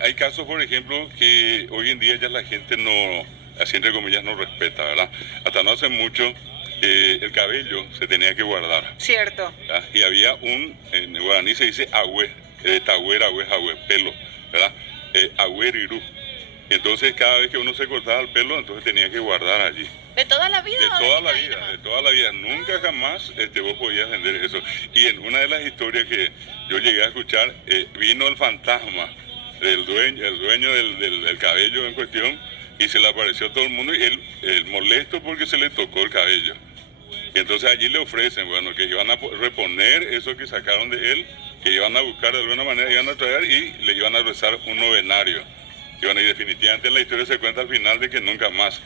Hay casos, por ejemplo, que hoy en día ya la gente no, así entre comillas, no respeta, ¿verdad? Hasta no hace mucho, el cabello se tenía que guardar. Cierto. ¿Verdad? Y había en guaraní se dice agüe, tagüer, agüe, agüe, pelo, ¿verdad? Agüerirú. Entonces cada vez que uno se cortaba el pelo, entonces tenía que guardar allí. ¿De toda la vida De o toda la ahí vida, de nomás? toda la vida. Nunca jamás vos podías vender eso. Y en una de las historias que yo llegué a escuchar, vino el fantasma del dueño, el dueño del cabello en cuestión, y se le apareció a todo el mundo, y él molesto porque se le tocó el cabello. Y entonces allí le ofrecen, bueno, que iban a reponer eso que sacaron de él, que iban a buscar de alguna manera, iban a traer y le iban a rezar un novenario. Y bueno, y definitivamente en la historia se cuenta al final de que nunca más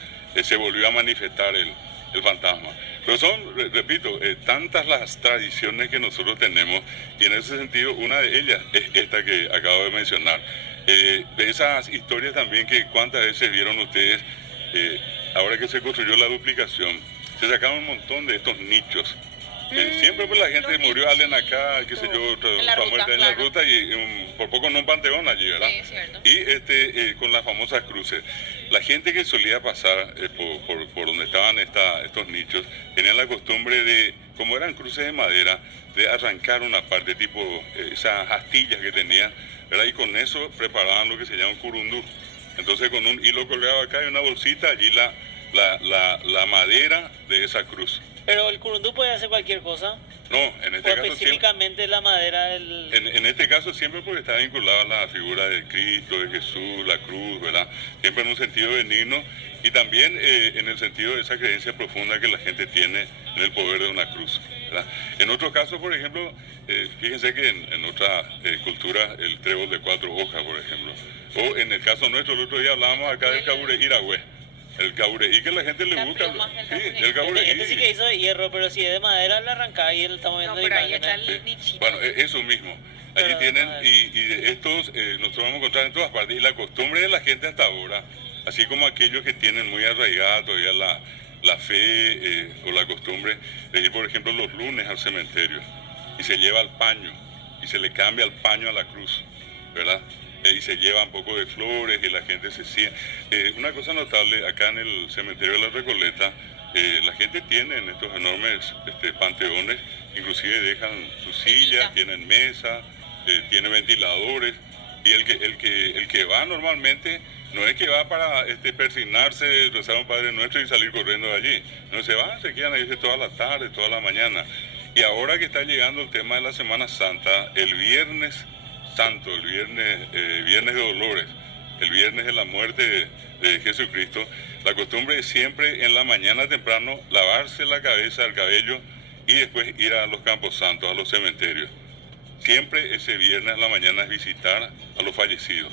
se volvió a manifestar el fantasma. Pero son, repito, tantas las tradiciones que nosotros tenemos, y en ese sentido una de ellas es esta que acabo de mencionar. De esas historias también que cuántas veces vieron ustedes, ahora que se construyó la duplicación, se sacaron un montón de estos nichos. Siempre pues la gente Los murió alguien acá, qué sé yo, en la ruta, muerte en la claro. ruta y por poco no un panteón allí, ¿verdad? Sí, es cierto. Y con las famosas cruces. La gente que solía pasar por donde estaban estos nichos, tenían la costumbre de, como eran cruces de madera, de arrancar una parte, tipo esas astillas que tenían, ¿verdad? Y con eso preparaban lo que se llama un curundú. Entonces con un hilo colgado acá y una bolsita, allí la madera de esa cruz. Pero el curundú puede hacer cualquier cosa. No, en O este caso siempre, específicamente la madera del... en este caso siempre porque está vinculado a la figura de Cristo, de Jesús, la cruz, ¿verdad? Siempre en un sentido benigno y también en el sentido de esa creencia profunda que la gente tiene en el poder de una cruz, ¿verdad? En otros casos, por ejemplo, fíjense que en otra cultura el trébol de 4 hojas, por ejemplo, o en el caso nuestro, el otro día hablábamos acá del cabureiragüe. El cabureí que la gente le La busca. pluma, el Sí, cabureí. el cabureí. Este sí que hizo de hierro, pero si es de madera, le arrancaba y él estamos No, viendo pero ahí imágenes. está el nichito. Bueno, eso mismo. Allí Pero, tienen, madre. y de estos nosotros vamos a encontrar en todas partes. Y la costumbre de la gente hasta ahora, así como aquellos que tienen muy arraigada todavía la fe o la costumbre de ir, por ejemplo, los lunes al cementerio y se lleva el paño y se le cambia el paño a la cruz, ¿verdad? Y se lleva un poco de flores y la gente se siente. Una cosa notable, acá en el cementerio de la Recoleta, la gente tiene en estos enormes panteones, inclusive dejan sus sillas, tienen mesa, tienen ventiladores, y el que va normalmente no es que va para persignarse, rezar a un Padre Nuestro y salir corriendo de allí. No se van, se quedan ahí toda la tarde, toda la mañana. Y ahora que está llegando el tema de la Semana Santa, el Viernes Santo, el viernes de Dolores, el viernes de la muerte de Jesucristo, la costumbre es siempre en la mañana temprano lavarse la cabeza, el cabello y después ir a los campos santos, a los cementerios. Siempre ese viernes a la mañana es visitar a los fallecidos.